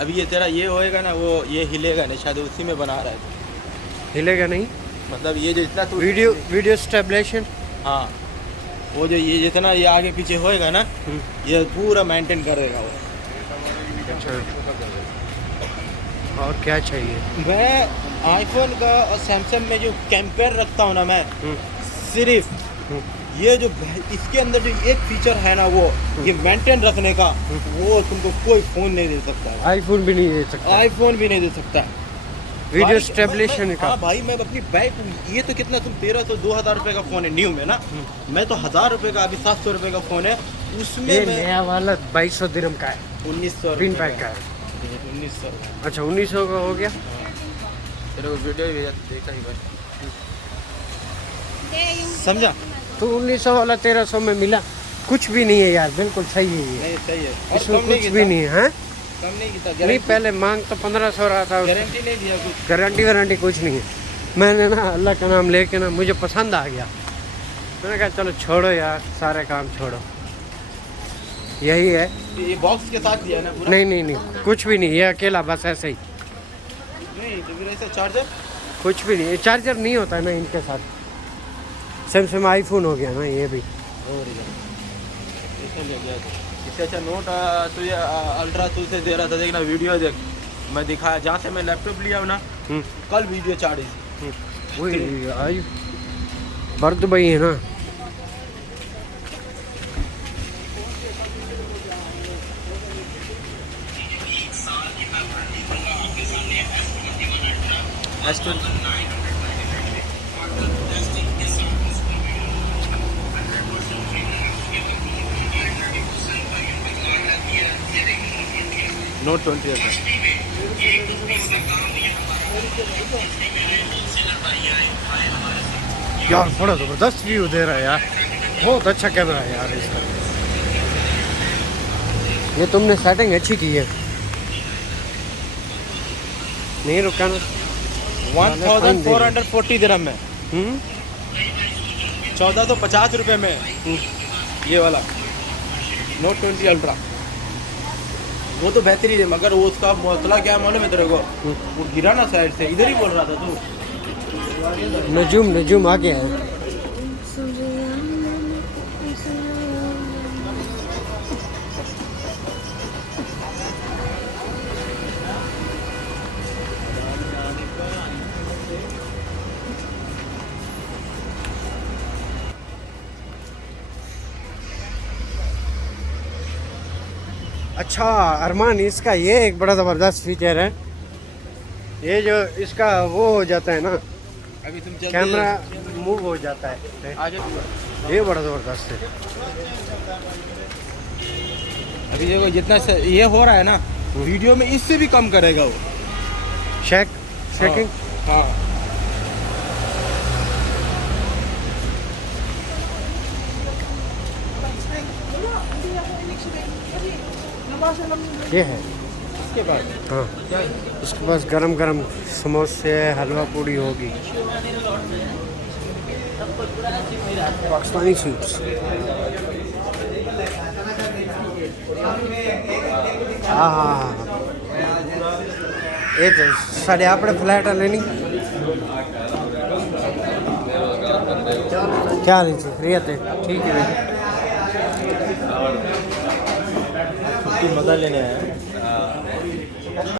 अभी ये तेरा ये होएगा ना, वो ये हिलेगा नहीं, शायद उसी में बना रहा है। हिलेगा नहीं मतलब ये जो इतना तू वीडियो स्टेबलेशन। हाँ, वो जो ये जितना ये आगे पीछे होएगा ना, ये पूरा मेंटेन करेगा वो। अच्छा, और क्या चाहिए? मैं आईफोन का और सैमसंग में जो कंपेयर रखता हूँ ना मैं, सिर्फ ये जो इसके अंदर जो एक फीचर है ना, वो ये मेंटेन रखने का, वो तुमको कोई फोन नहीं दे सकता है। आईफोन भी नहीं दे सकता, आईफोन भी नहीं दे सकता है। वीडियो स्टेबलेशन का। हाँ भाई, मैं अपनी बाइक, ये तो कितना तुम 1300-2000 रुपए का फोन है न्यू में ना, मैं तो 1000 रुपए का, अभी 700 रुपए का फोन है, उसमें ये नया वाला 2200 दिरहम का है, 1900 पिन पैक का है। 1900। अच्छा 1900 का हो गया। तेरे को वीडियो ही भेजा तो देखा ही भाई, समझा? तो 1900 वाला 1300 में मिला, कुछ भी नहीं है यार, बिल्कुल सही है ये। नहीं सही है, इसमें कुछ भी नहीं है। कम नहीं किया, नहीं पहले मांग तो 1500 रहा था, गारंटी नहीं दिया कुछ। गारंटी कुछ नहीं है। मैंने ना अल्लाह का नाम लेके ना, मुझे पसंद आ गया, मैंने कहा चलो छोड़ो यार, सारे काम छोड़ो, यही है। ये बॉक्स के साथ दिया ना पूरा? नहीं कुछ भी नहीं, ये अकेला बस ऐसे ही। नहीं तो फिर ऐसे चार्जर कुछ भी नहीं, चार्जर नहीं होता है ना इनके साथ। सैमसंग आईफोन हो गया ना ये भी। इससे अच्छा नोट तुझे अल्ट्रा तुझसे दे रहा था, देखना वीडियो देख, मैं दिखाया जहाँ से मैं लैपटॉप लिया हूँ ना, कल वीडियो चाड़ी थी। वही आई बर्द भाई है ना। नोट 20 है। यार बड़ा ज़बरदस्त व्यू दे रहा है यार, बहुत अच्छा कैमरा है यार इसका। ये तुमने सेटिंग अच्छी की है। नहीं रुका ना। 1440 दिरहम में, 1450 रुपये में ये वाला नोट 20 अल्ट्रा। वो तो बेहतरीन है, मगर वो उसका मसला क्या मालूम है तेरे को? वो गिरा ना साइड से, इधर ही बोल रहा था तू। नजूम आ गया है। अच्छा अरमान, इसका ये एक बड़ा ज़बरदस्त फीचर है, ये जो इसका वो हो जाता है ना, अभी तुम कैमरा मूव हो जाता है, ये बड़ा ज़बरदस्त है। अभी देखो जितना ये हो रहा है ना वीडियो में, इससे भी कम करेगा वो शेकिंग। हाँ ये है इसके बाद। हाँ, क्या है? इसके पास गरम गरम समोसे, हलवा पूड़ी होगी, पाकिस्तानी स्वीट्स। हाँ, ये तो साढ़े आपने फ्लैट लेनी क्या नहीं थी, खैरियत है? ठीक है मजा लेने आया।